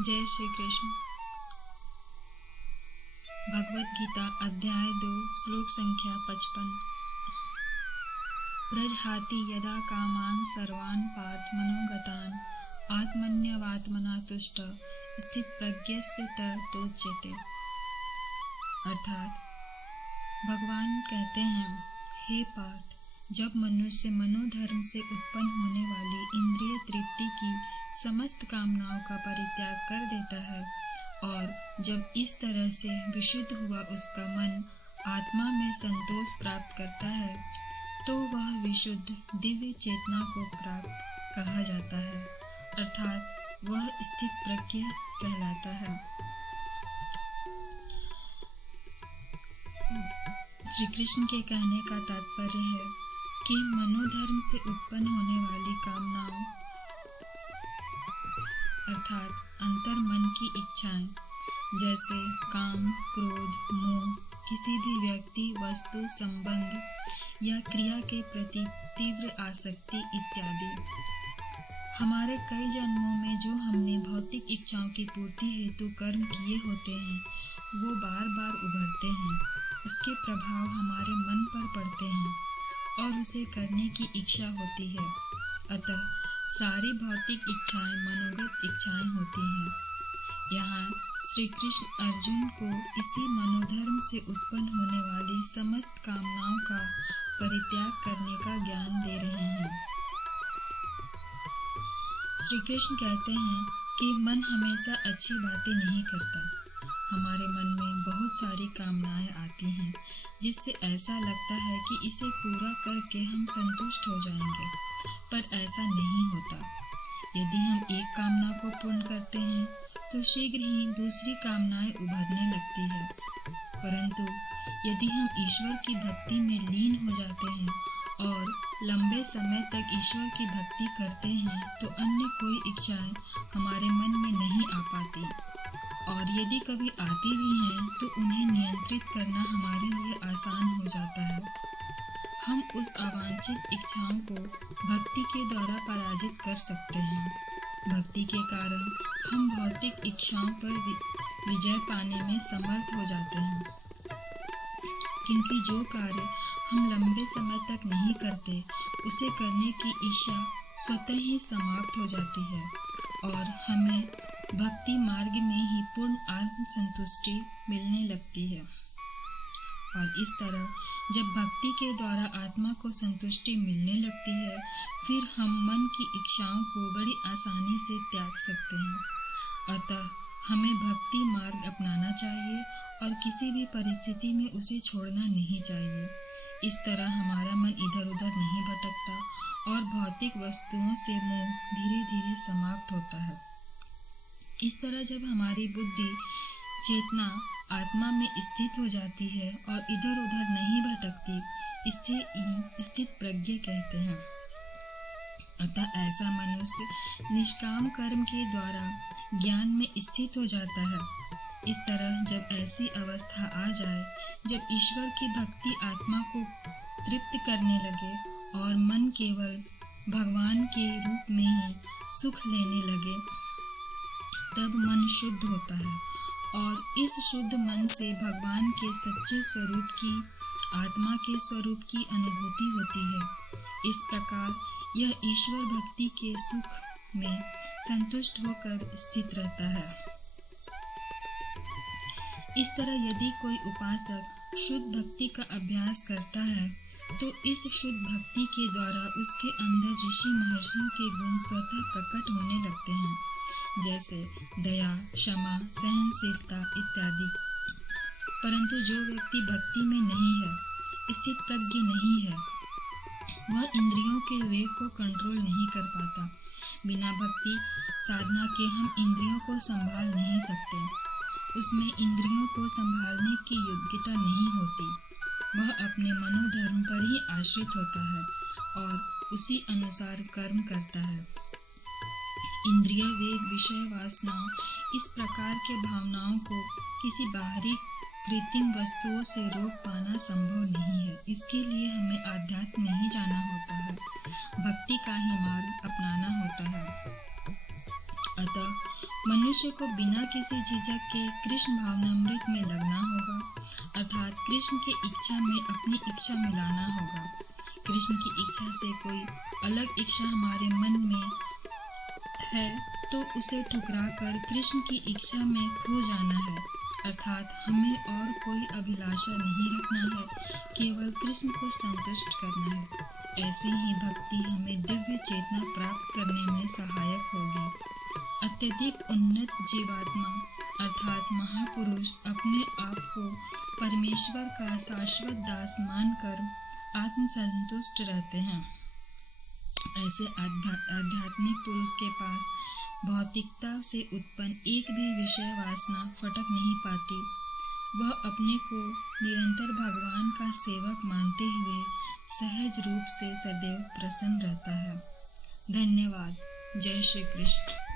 जय श्री कृष्ण। भगवत गीता अध्याय 2 श्लोक संख्या 55। प्रजहाति यदा कामान सर्वान् पार्थ मनोगतान् आत्मन्यवात्मना तुष्ट स्थित प्रज्ञस्य ततोच्यते। अर्थात भगवान कहते हैं, हे पार्थ, जब मनुष्य मनोधर्म से उत्पन्न होने वाली इंद्रिय तृप्ति की समस्त कामनाओं का परित्याग कर देता है और जब इस तरह से विशुद्ध हुआ उसका मन आत्मा में संतोष प्राप्त करता है, तो वह विशुद्ध दिव्य चेतना को प्राप्त कहा जाता है, अर्थात वह स्थित प्रज्ञ कहलाता है। श्री कृष्ण के कहने का तात्पर्य है कि मनोधर्म से उत्पन्न होने वाली कामनाओं अर्थात अंतर मन की इच्छाएं, जैसे काम, क्रोध, मोह, किसी भी व्यक्ति, वस्तु, संबंध या क्रिया के प्रति तीव्र आसक्ति इत्यादि, हमारे कई जन्मों में जो हमने भौतिक इच्छाओं की पूर्ति हेतु कर्म किए होते हैं, वो बार बार उभरते हैं। उसके प्रभाव हमारे मन पर पड़ते हैं और उसे करने की इच्छा होती है। अतः सारी भौतिक इच्छाएं मनोगत इच्छाएं होती हैं। यहाँ श्री कृष्ण अर्जुन को इसी मनोधर्म से उत्पन्न होने वाली समस्त कामनाओं का परित्याग करने का ज्ञान दे रहे हैं। श्री कृष्ण कहते हैं कि मन हमेशा अच्छी बातें नहीं करता। हमारे मन में बहुत सारी कामनाएं आती हैं, जिससे ऐसा लगता है कि इसे पूरा करके हम संतुष्ट हो जाएंगे, पर ऐसा नहीं होता। यदि हम एक कामना को पूर्ण करते हैं तो शीघ्र ही दूसरी कामनाएं उभरने लगती है, परंतु यदि हम ईश्वर की भक्ति में लीन हो जाते हैं और लंबे समय तक ईश्वर की भक्ति करते हैं, तो अन्य कोई इच्छाएं हमारे मन में नहीं आ पाती, और यदि कभी आती भी हैं तो उन्हें नियंत्रित करना हमारे लिए आसान हो जाता है। हम उस अवांछित इच्छाओं को भक्ति के द्वारा पराजित कर सकते हैं। भक्ति के कारण हम भौतिक इच्छाओं पर विजय पाने में समर्थ हो जाते हैं, क्योंकि जो कार्य हम लंबे समय तक नहीं करते, उसे करने की इच्छा स्वतः ही समाप्त हो जाती है और हमें भक्ति मार्ग में ही पूर्ण आत्म संतुष्टि मिलने लगती है। और इस तरह जब भक्ति के द्वारा आत्मा को संतुष्टि मिलने लगती है, फिर हम मन की इच्छाओं को बड़ी आसानी से त्याग सकते हैं। अतः हमें भक्ति मार्ग अपनाना चाहिए और किसी भी परिस्थिति में उसे छोड़ना नहीं चाहिए। इस तरह हमारा मन इधर उधर नहीं भटकता और भौतिक वस्तुओं से मोह धीरे धीरे समाप्त होता है। इस तरह जब हमारी बुद्धि चेतना आत्मा में स्थित हो जाती है और इधर उधर नहीं भटकती, स्थित प्रज्ञ कहते हैं। अतः ऐसा मनुष्य निष्काम कर्म के द्वारा ज्ञान में स्थित हो जाता है। इस तरह जब ऐसी अवस्था आ जाए जब ईश्वर की भक्ति आत्मा को तृप्त करने लगे और मन केवल भगवान के रूप में ही सुख लेने लगे, तब मन शुद्ध होता है और इस शुद्ध मन से भगवान के सच्चे स्वरूप की, आत्मा के स्वरूप की अनुभूति होती है। इस प्रकार यह ईश्वर भक्ति के सुख में संतुष्ट होकर स्थित रहता है। इस तरह यदि कोई उपासक शुद्ध भक्ति का अभ्यास करता है, तो इस शुद्ध भक्ति के द्वारा उसके अंदर ऋषि महर्षियों के गुण स्वतः प्रकट होने लगते हैं, जैसे दया, क्षमा, सहनशीलता इत्यादि। परंतु जो व्यक्ति भक्ति में नहीं है, स्थित प्रज्ञ नहीं है, वह इंद्रियों के वेग को कंट्रोल नहीं कर पाता। बिना भक्ति साधना के हम इंद्रियों को संभाल नहीं सकते। उसमें इंद्रियों को संभालने की योग्यता नहीं होती। वह अपने मनोधर्म पर ही आश्रित होता है और उसी अनुसार कर्म करता है। इंद्रिय वेग, विषय वासनाओं, इस प्रकार के भावनाओं को किसी बाहरी कृत्रिम वस्तुओं से रोक पाना संभव नहीं है। इसके लिए हमें आध्यात्म में ही जाना होता है, भक्ति का ही मार्ग अपनाना होता है। अतः मनुष्य को बिना किसी झिझक के कृष्ण भावनामृत में लगना होगा, अर्थात कृष्ण की इच्छा में अपनी इच्छा मिलाना होगा। कृष्ण की इच्छा से कोई अलग इच्छा हमारे मन में है तो उसे ठुकरा कर कृष्ण की इच्छा में खो जाना है, अर्थात हमें और कोई अभिलाषा नहीं रखना है, केवल कृष्ण को संतुष्ट करना है। ऐसी ही भक्ति हमें दिव्य चेतना प्राप्त करने में सहायक होगी। अत्यधिक उन्नत जीवात्मा अर्थात महापुरुष अपने आप को परमेश्वर का शाश्वत दास मानकर आत्मसंतुष्ट रहते हैं। ऐसे आध्यात्मिक पुरुष के पास भौतिकता से उत्पन्न एक भी विषय वासना फटक नहीं पाती। वह अपने को निरंतर भगवान का सेवक मानते हुए सहज रूप से सदैव प्रसन्न रहता है। धन्यवाद। जय श्री कृष्ण।